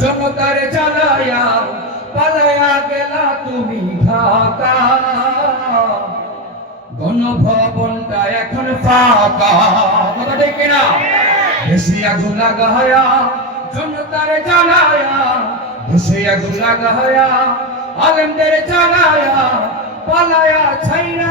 জনতারে জ্বালায়া, পালায়া গেলা তুমি ঢাকা। গণভবনটা এখন ফাঁকা। কথা ঠিক কিনা? বেশি আগুন লাগায়া, জনতারে জ্বালায়া, বেশি আগুন লাগায়া, আলেমদের জ্বালায়া, পালায়া ছাইরা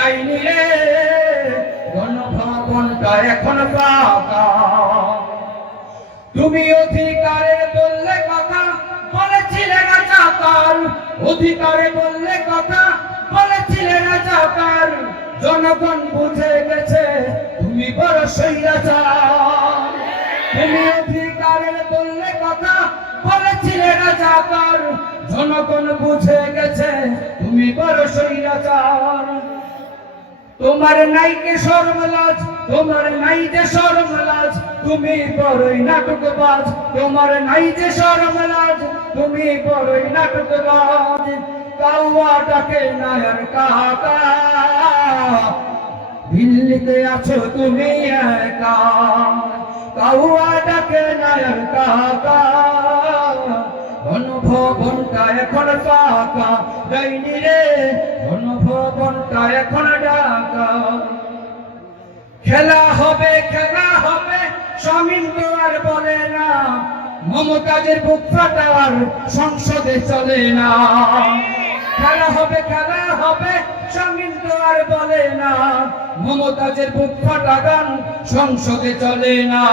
যাইনি রে। গণভবনটা এখন ফাঁকা। তুমি অধিকারের বললে কথা, বলেছিলে রাজাকার অধিকারে বললে কথা, বলেছিলে রাজাকার জনগণ বুঝে গেছে, তুমি বড় সৈরাচার তুমি অধিকারের বললে কথা, বলেছিলে রাজাকার জনগণ বুঝে গেছে, তুমি বড় সৈরাচার তোমার নাই কে শর্মলাজ, তোমার নাই যে শর্মলাজ, তুমি বড়ই নাটকবাজ। তোমার নাই যে শর্মলাজ, তুমি বড়ই নাটকবাজ। কাউয়া ডাকে নায়ার কাকা। দিল্লিতে আছো তুমি একা। কাউয়া ডাকে নায়ার কাকা। গণভবনটা এখন ফাঁকা। যাইনি রে গণভবনটা এখন ডাকা খেলা হবে খেলা হবে, স্বামীন তো আর বলে না। মমতাজের বুক ফাটার সংসদে চলে না। খেলা হবে খেলা হবে, স্বামীন তো আর বলে না। মমতাজের বুক ফাটা গান সংসদে চলে না।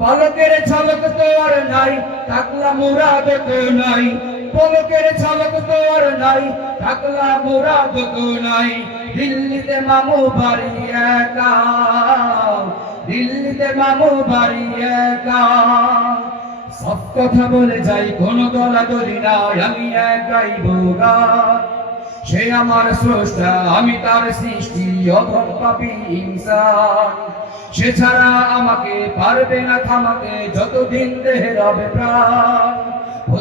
পলকের ঝলক তো আর নাই, টাকলা মুরাদ তো নাই। পলকের ঝলক তো আর নাই টাকলা মুরাদ তো নাই। দিল্লিতে মামু বাড়ি একা, দিল্লিতে মামু বাড়ি একা। সব কথা বলে যাই, কোন দলা দলি নাই, আমি একাই বোগা সে আমার স্রষ্টা, আমি তার সৃষ্টি, অধম পাপি ইনসান। সে ছাড়া আমাকে পারবে না থামাতে, যতদিন দেহে রবে প্রাণ।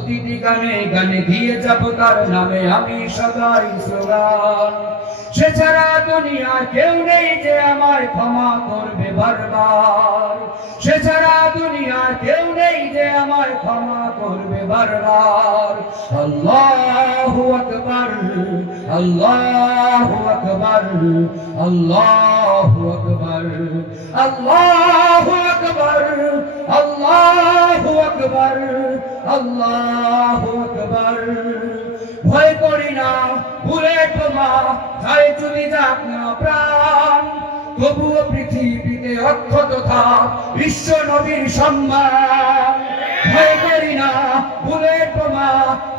প্রতিটি গানে গানে দিয়ে যাব তার নামে আমি সদাই স্লোগান। সে ছাড়া দুনিয়া কেউ নেই যে আমায় ক্ষমা করবে বারবার। সে ছাড়া দুনিয়া কেউ নেই যে আমায় ক্ষমা করবে বারবার। আল্লাহু আকবার আল্লাহু আকবার আল্লাহু আকবার আল্লাহু আকবার আল্লাহু আকবার। আল্লাহু আকবার। ভয় করি না, ভুলে তোমা যাই চলে যাক না প্রাণ। তবুও পৃথিবীতে অক্ষত থাক বিশ্ব নবীর সম্মান। ভয় করি না, ভুলে তোমা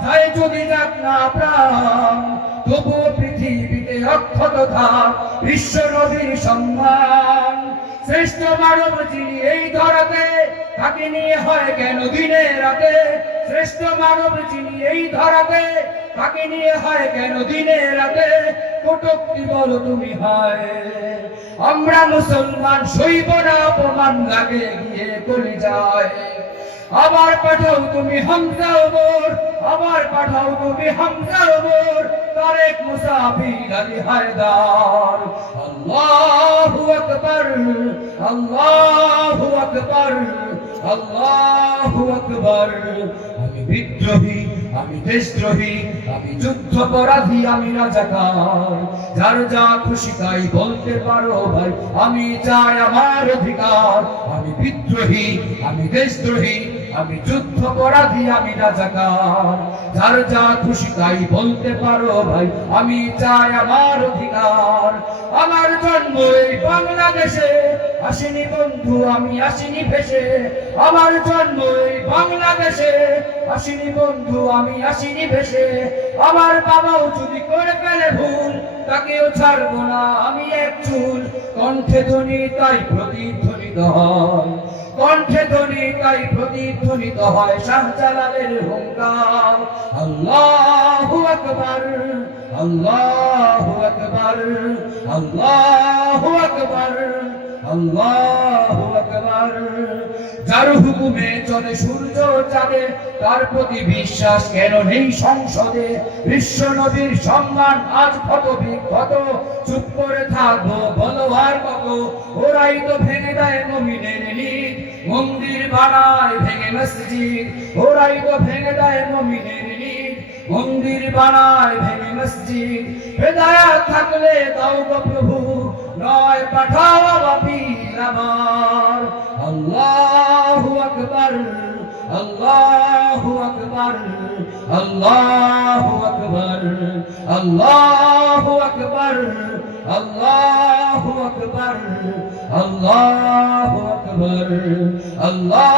যাই চলে যাক না প্রাণ। তবুও পৃথিবীতে অক্ষত থাক বিশ্ব নবীর সম্মান। শ্রেষ্ঠ মানব যিনি এই ধরাতে তাকে নিয়ে হয় কেন দিনে রাতে? শ্রেষ্ঠ মানব যিনি এই ধরাতে তাকে নিয়ে হয় কেন দিনে রাতে? কটুক্তি বলো তুমি হয়? আমরা মুসলমান সইব না, অপমান লাগে গিয়ে কলি যায়। আবার পাঠাও তুমি হামজা ওমর, আবার পাঠাও তুমি হামজা ওমর, তারেক মুসাফির আলী হায়দার। আল্লাহু আকবার আল্লাহু আকবার। আল্লাহু আকবার। আমি বিদ্রোহী, আমি দেশদ্রোহী, আমি যুদ্ধপরাধী, আমি রাজাকার। যার যা খুশি তাই বলতে পারো ভাই, আমি চাই আমার অধিকার। আমি বিদ্রোহী, আমি দেশদ্রোহী, আমি যুদ্ধপরাধী, আমি রাজাকার। যার যা খুশি তাই বলতে পারো ভাই, আমি চাই আমার অধিকার। আমার জন্ম এই বাংলাদেশে। আসিনি বন্ধু, আমি আসিনি ভেসে। আমার জন্ম এই বাংলাদেশে। আসিনি বন্ধু, আমি আসিনি ভেসে। আমার বাবাও যদি করে ফেলে ভুল, তাকেও ছাড়বো না আমি এক চুল। কণ্ঠে ধ্বনি, তাই প্রতিধ্বনিত হয়। কণ্ঠে ধ্বনি, তাই প্রতিধ্বনিত হয় শাহজালালের হুঙ্কার। আল্লাহু আকবার আল্লাহু আকবার, আল্লাহু আল্লাহু আকবার, যার হুকুমে চলে সূর্য চাঁদে তার প্রতি বিশ্বাস কেন নেই সংসদে? বিশ্ব নবীর সম্মান আজ কত বিক্ষত চুপ করে থাকব কত ওরাই তো ভেঙে দেয় নবীনের নিদ। মন্দির বানায় ভেঙে মসজিদ। ওরাই তো ভেঙে দেয় নবীনের নিদ। মন্দির বানায় ভেঙে মসজিদ। থাকলে দাও প্রভু। নয়, পাঠাও বাপির আমার। আল্লাহু আকবার আল্লাহু আকবার আল্লাহু আকবার আল্লাহু আকবার আল্লাহু আকবার আল্লাহু আকবার, আল্লাহ